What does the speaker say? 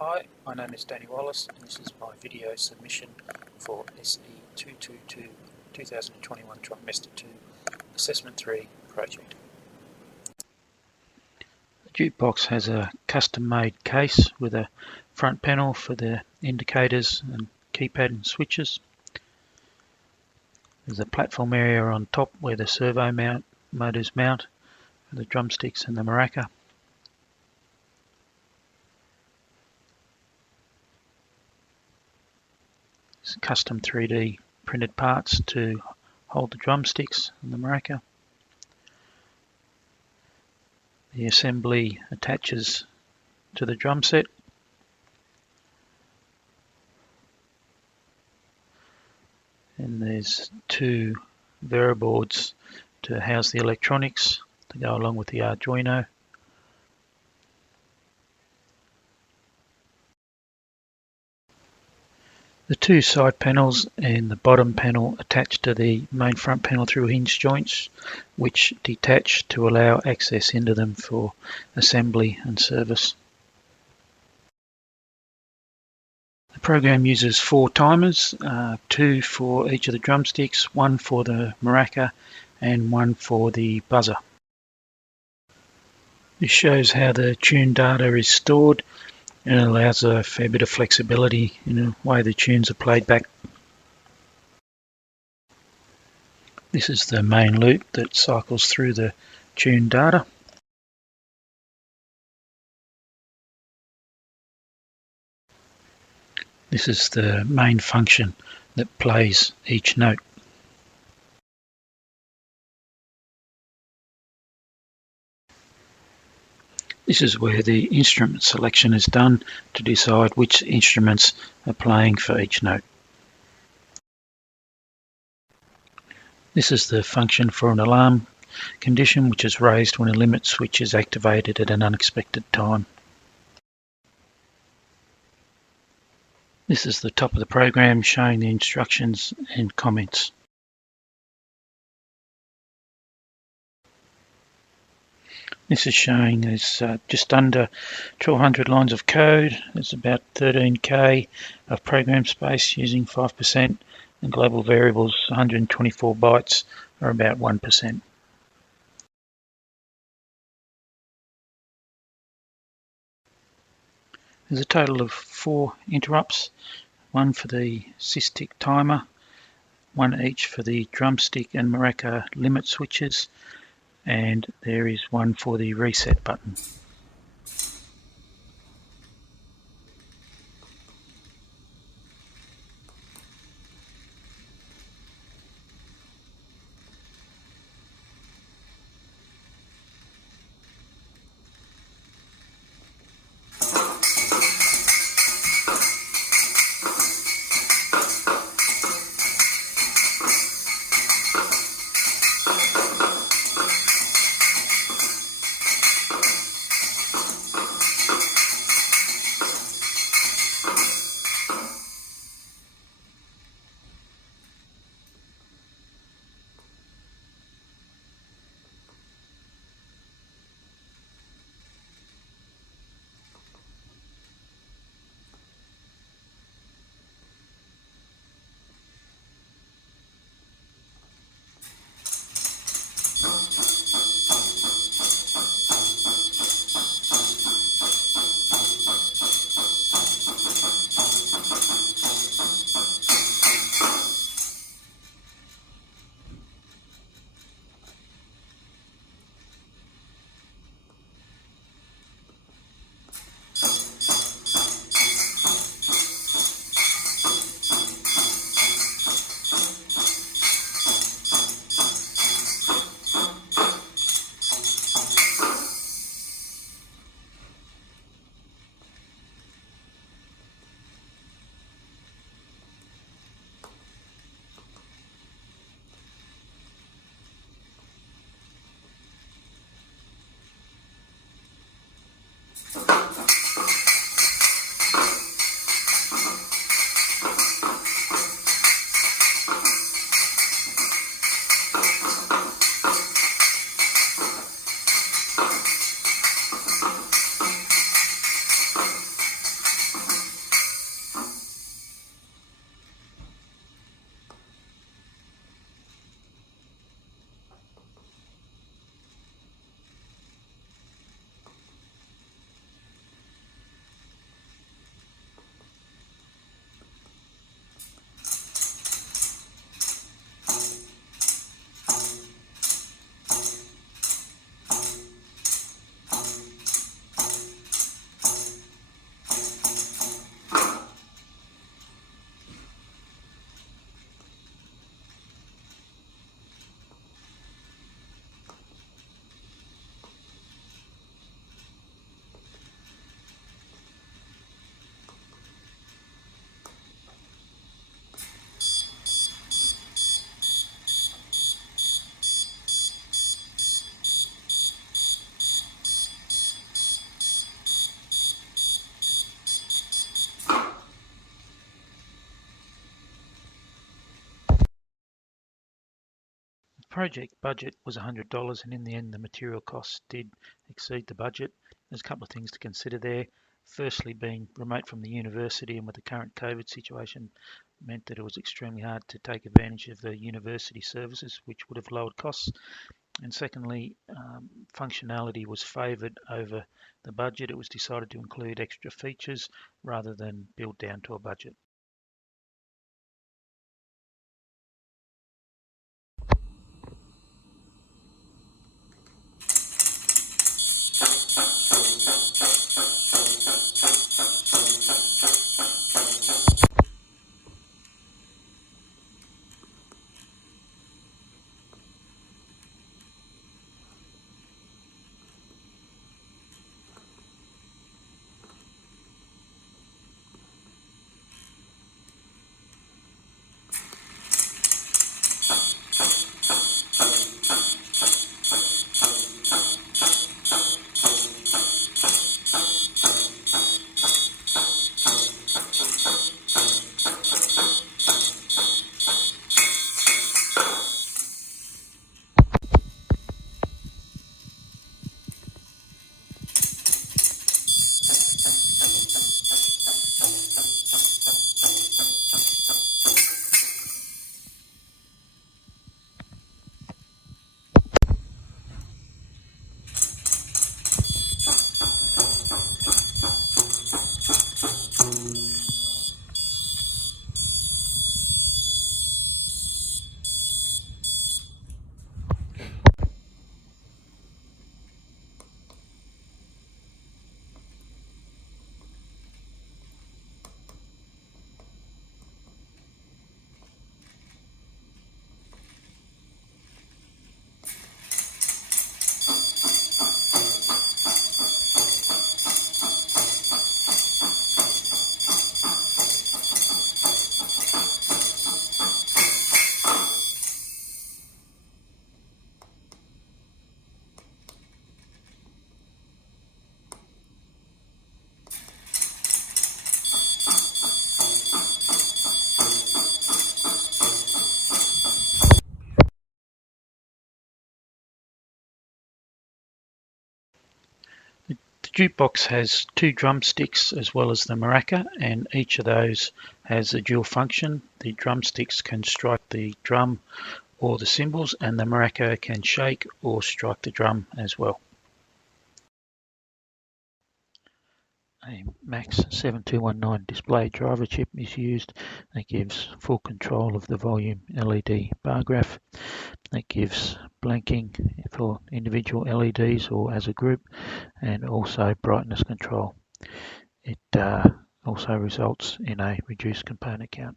Hi, my name is Danny Wallace and this is my video submission for SEE222 2021 Trimester 2 Assessment 3 project. The Jukebox has a custom-made case with a front panel for the indicators and keypad and switches. There's a platform area on top where the servo motors mount for the drumsticks and the maraca. Custom 3D printed parts to hold the drumsticks and the maraca. The assembly attaches to the drum set. And there's two variaboards to house the electronics to go along with the Arduino. The two side panels and the bottom panel attach to the main front panel through hinge joints, which detach to allow access into them for assembly and service. The program uses 4 timers, 2 for each of the drumsticks, 1 for the maraca and 1 for the buzzer. This shows how the tune data is stored and allows a fair bit of flexibility in the way the tunes are played back. This is the main loop that cycles through the tune data. This is the main function that plays each note. This is where the instrument selection is done to decide which instruments are playing for each note. This is the function for an alarm condition, which is raised when a limit switch is activated at an unexpected time. This is the top of the program showing the instructions and comments. This is showing there's just under 1200 lines of code. There's about 13k of program space using 5%, and global variables 124 bytes are about 1%. There's a total of 4 interrupts, 1 for the SysTick timer, 1 each for the drumstick and maraca limit switches, and there is 1 for the reset button. project budget was $100, and in the end the material costs did exceed the budget. There's a couple of things to consider there. Firstly, being remote from the university and with the current COVID situation meant that it was extremely hard to take advantage of the university services, which would have lowered costs. And secondly, functionality was favoured over the budget. It was decided to include extra features rather than build down to a budget. The Jukebox has two drumsticks as well as the maraca, and each of those has a dual function. The drumsticks can strike the drum or the cymbals, and the maraca can shake or strike the drum as well. A Max 7219 display driver chip is used that gives full control of the volume LED bar graph. That gives blanking for individual LEDs or as a group, and also brightness control. It also results in a reduced component count.